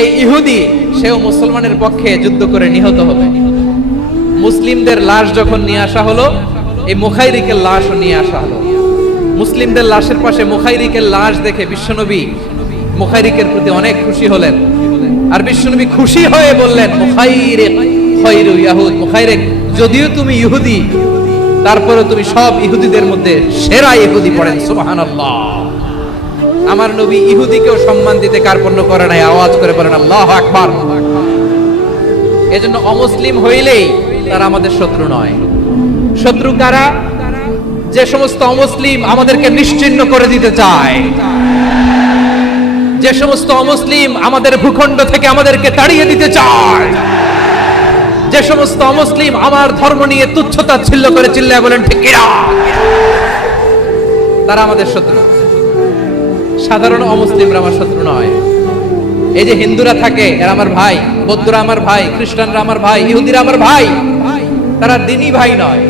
এই ইহুদি সেও মুসলমানের পক্ষে যুদ্ধ করে নিহত হবে। মুসলিমদের লাশ যখন নিয়ে আসা হলো, এই মুখাইরিকের লাশও নিয়ে আসা হলো। মুসলিমদের লাশের পাশে মুখাইরিকের লাশ দেখে বিশ্বনবী মুখাইরিকের প্রতি অনেক খুশি হলেন। আর বিশ্বনবী খুশি হয়ে বললেন, মুখাইরিক খায়রু ইয়াহুদ, মুখাইরিক যদিও তুমি ইহুদি, তারপরে তুমি সব ইহুদিদের মধ্যে সেরা ইহুদি। পড়েন সুবহানাল্লাহ। আমার নবী ইহুদিকেও সম্মান দিতে কার্পণ্য করে নাই, আওয়াজ করে বলেন আল্লাহু আকবার। এজন্য অমুসলিম হইলেই তারা আমাদের শত্রু নয়। শত্রু কারা? যে সমস্ত অমুসলিম আমাদেরকে নিশ্চিহ্ন করে দিতে চায়, যে সমস্ত অমুসলিম আমাদের ভূখণ্ড থেকে আমাদেরকে তাড়িয়ে দিতে চায়, যে সমস্ত অমুসলিম আমার ধর্ম নিয়ে তুচ্ছতাচ্ছিল্য করে চিল্লায় বলেন ঠিক কিনা, তারা আমাদের শত্রু। সাধারণ অমুসলিমরা আমার শত্রু নয়। এই যে হিন্দুরা থাকে এরা আমার ভাই, বৌদ্ধরা আমার ভাই, খ্রিস্টানরা আমার ভাই, ইহুদিরা আমার ভাই, তারা দিনই ভাই নয়।